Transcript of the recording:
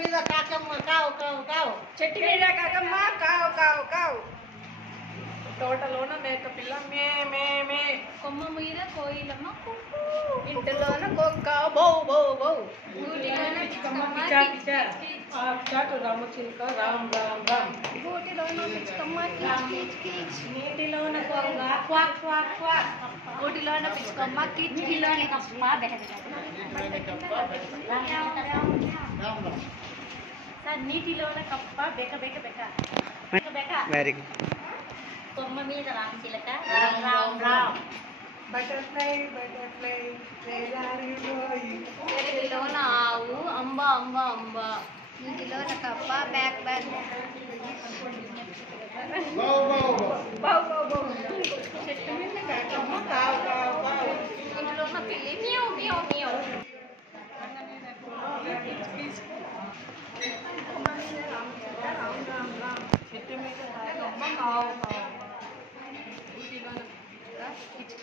మీద కాకమ్మ కావు కావు కావు, చెట్టు మీద కాకమ్మ కావు కావు కావు, తోటలోన మేక పిల్ల మే మే మే, కొమ్మ మీద కోయిలమ్మ కుక్కు, ఇంటిలోన కుక్క బౌ బౌ బౌ, గూటిలోన పిచ్చుకమ్మ పిచ్చా కిచ్ పిచ్చా కిచ్ కిచ్, చాటు రామచిలుక రామ్ రామ్ రామ్, గూటిలోన పిచ్చుకమ్మ కిచ్ కిచ్ కిచ్, నీటిలోన కొంగ క్వాక్ క్వాక్ క్వాక్, గూటిలోన పిచ్చుకమ్మ కిచ్ కిలోని కప్ప బెహబెహ. సార్ నీటిలోన కప్ప బెక బెక బెక బెక బెక, వెరీ గుడ్. కొమ్మ మీద రామచిలక రామ్ రామ్ రామ్, butterfly butterfly where are you going, పెరటిలోన ఆవు అంబ అంబ అంబ, నీటిలోన కప్ప బ్యాక్ బ్యాక్, గో గో గో, బౌ బౌ బౌ, చెట్టు మీద కాకమ్మ కావు కావు కావు, ఇంట్లోన పిల్లి మియావ్ మియావ్ మియావ్, చెట్టు మీద కాకమ్మ కావు కావు, ఇంటిలోన కిచ్